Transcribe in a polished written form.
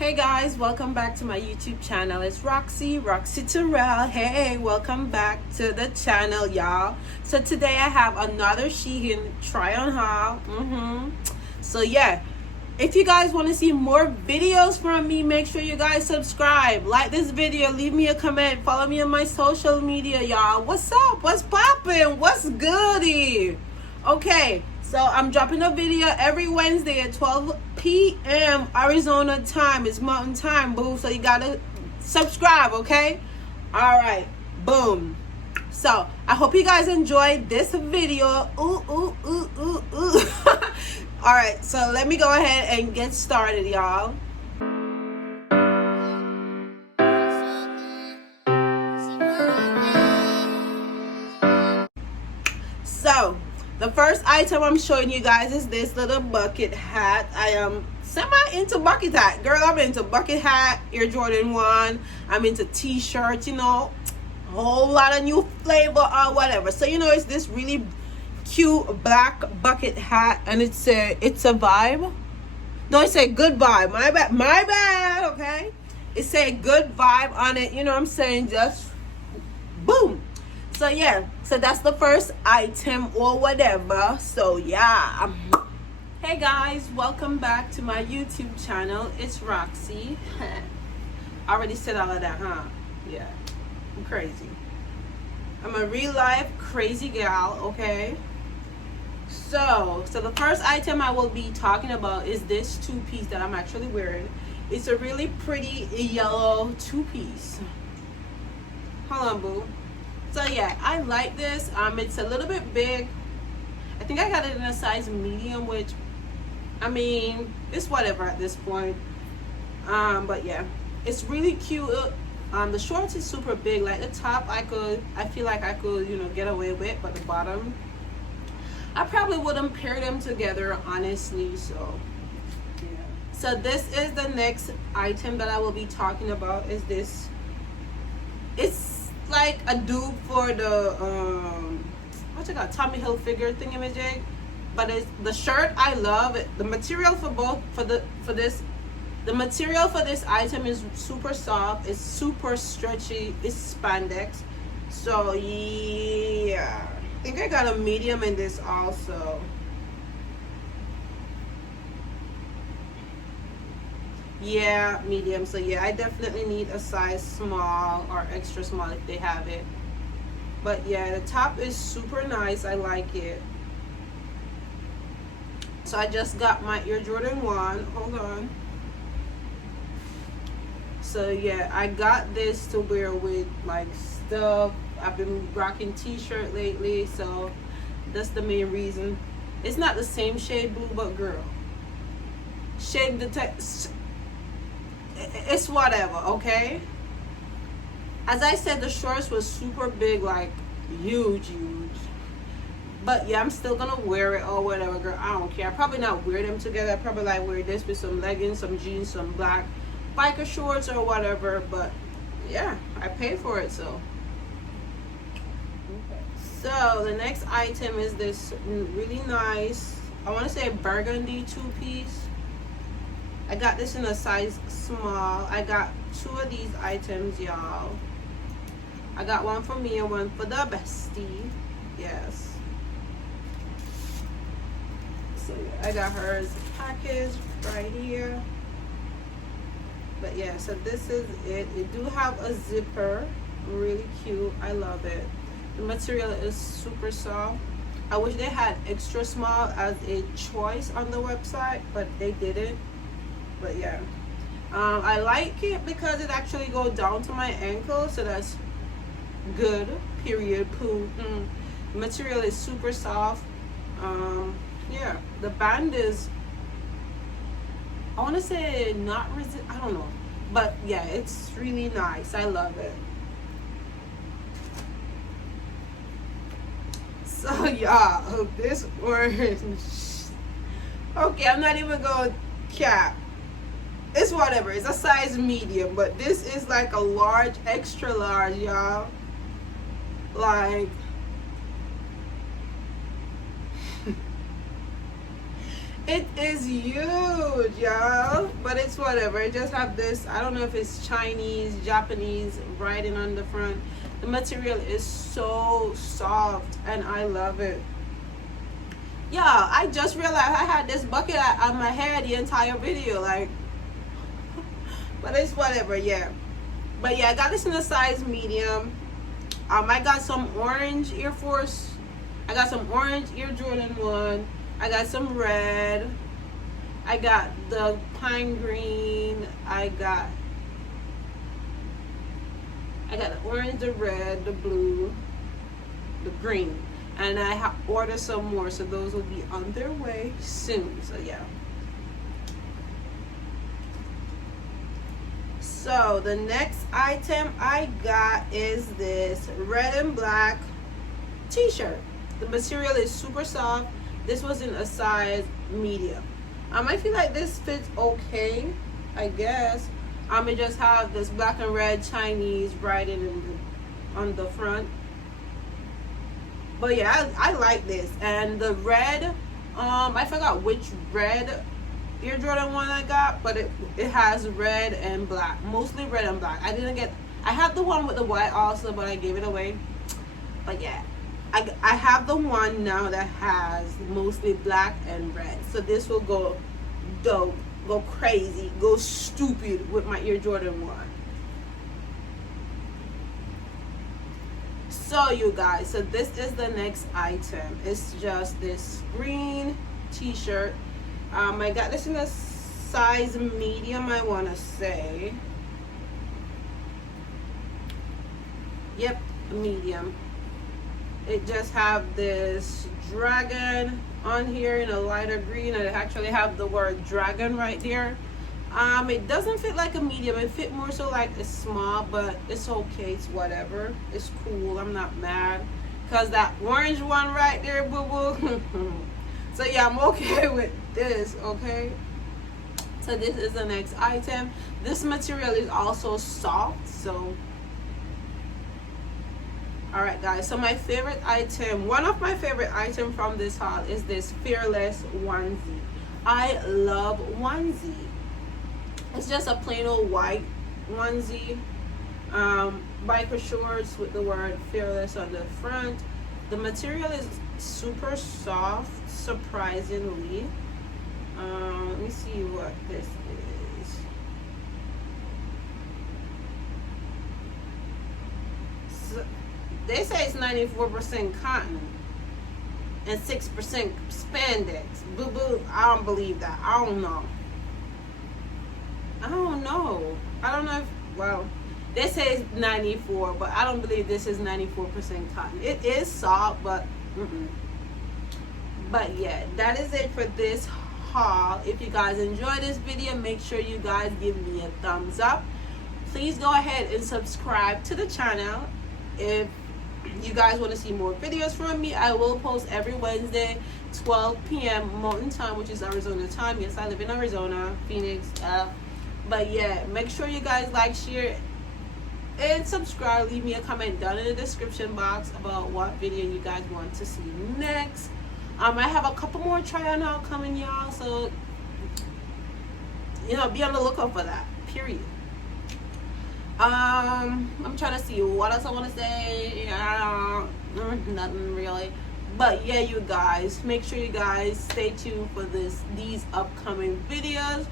Hey guys, welcome back to my YouTube channel. It's Roxy Tyrell. Hey, welcome back to the channel, y'all. So today I have another Shein Tryon haul. So yeah, if you guys want to see more videos from me, make sure you guys subscribe, like this video, leave me a comment, follow me on my social media, y'all. What's up? What's poppin'? What's goody? Okay, so I'm dropping a video every Wednesday at 12 p.m. Arizona time. It's mountain time, boo. So you gotta subscribe, okay? All right, boom. So I hope you guys enjoyed this video. All right, so let me go ahead and get started, y'all. So the first item I'm showing you guys is this little bucket hat. I am semi into bucket hat. Girl, I'm into bucket hat, Air Jordan 1. I'm into t-shirts, you know, a whole lot of new flavor or whatever. So, you know, it's this really cute black bucket hat, and it's a vibe. No, it's a good vibe. My bad, okay? It's a good vibe on it, you know what I'm saying? Just boom. So yeah, so that's the first item or whatever. So yeah, hey guys, welcome back to my YouTube channel. It's Roxy. I already said all of that, huh? Yeah, I'm crazy. I'm a real life crazy gal, okay? So the first item I will be talking about is this two-piece that I'm actually wearing. It's a really pretty yellow two-piece. Hold on, boo. So yeah, I like this. It's a little bit big. I think I got it in a size medium, which, I mean, it's whatever at this point. But yeah, it's really cute. The shorts is super big. Like the top, I feel like I could, you know, get away with, but the bottom, I probably wouldn't pair them together, honestly. So yeah. So this is the next item that I will be talking about. Is this? It's like a dupe for the what you got, Tommy Hilfiger thingamajig, but it's the shirt. I love it. The material the material for this item is super soft. It's super stretchy. It's spandex. So yeah, I think I got a medium in this also. Yeah, medium. So yeah, I definitely need a size small or extra small if they have it. But yeah, the top is super nice. I like it. So I just got my Air Jordan 1. Hold on. So yeah, I got this to wear with like stuff. I've been rocking t-shirt lately, so that's the main reason. It's not the same shade blue, but girl, shade detect, it's whatever, okay? As I said, the shorts was super big, like huge. But yeah, I'm still gonna wear it or whatever, girl. I don't care. I probably not wear them together. I probably like wear this with some leggings, some jeans, some black biker shorts or whatever. But yeah, I pay for it, so. Okay. So the next item is this really nice, I want to say burgundy two-piece. I got this in a size small. I got two of these items, y'all. I got one for me and one for the bestie. Yes. So yeah, I got hers packaged right here. But yeah, so this is it. It do have a zipper. Really cute. I love it. The material is super soft. I wish they had extra small as a choice on the website, but they didn't. But yeah, I like it because it actually goes down to my ankle, so that's good. Period. Poo. The material is super soft. Yeah, the band is, I want to say not resist. I don't know, but yeah, it's really nice. I love it. So y'all, this orange. Okay, I'm not even going to cap. It's whatever. It's a size medium, but this is like a large, extra large, y'all. Like, It is huge, y'all, but it's whatever. It just have this, I don't know if it's Chinese, Japanese writing on the front. The material is so soft and I love it. Yeah, I just realized I had this bucket on my head the entire video, like, but it's whatever. Yeah, but yeah, I got this in a size medium. I got some orange Air Force, I got some orange Air Jordan 1, I got some red, I got the pine green, I got the orange, the red, the blue, the green, and I ordered some more, so those will be on their way soon. So yeah. So the next item I got is this red and black t-shirt. The material is super soft. This was in a size medium. I feel like this fits okay, I guess. It just have this black and red Chinese writing on the front. But yeah, I like this. And the red, I forgot which red Air Jordan 1 I got, but it has red and black, mostly red and black. I have the one with the white also, but I gave it away. But yeah, I have the one now that has mostly black and red, so this will go dope, go crazy, go stupid with my Air Jordan 1. So you guys, so this is the next item. It's just this green t-shirt. I got this in a size medium, I want to say. Yep, medium. It just have this dragon on here in a lighter green, and it actually have the word dragon right there. It doesn't fit like a medium, it fit more so like a small, but it's okay, it's whatever, it's cool, I'm not mad, because that orange one right there, boo boo. So yeah, I'm okay with this. Okay, so this is the next item. This material is also soft, so all right guys, so my favorite item, one of my favorite items from this haul is this Fearless onesie. I love onesie. It's just a plain old white onesie, biker shorts with the word Fearless on the front. The material is super soft, surprisingly. Let me see what this is. So, they say it's 94% cotton and 6% spandex. Boo boo, I don't believe that. I don't know. I don't know if, well, they say it's 94, but I don't believe this is 94% cotton. It is soft, but but yeah, that is it for this haul. If you guys enjoyed this video, make sure you guys give me a thumbs up. Please go ahead and subscribe to the channel. If you guys want to see more videos from me, I will post every Wednesday 12 p.m. Mountain Time, which is Arizona time. Yes, I live in Arizona, Phoenix. But yeah, make sure you guys like, share, and subscribe. Leave me a comment down in the description box about what video you guys want to see next. I have a couple more Tryon out coming, y'all, so you know, be on the lookout for that, period. I'm trying to see what else I want to say. Nothing really, but yeah, you guys, make sure you guys stay tuned for these upcoming videos.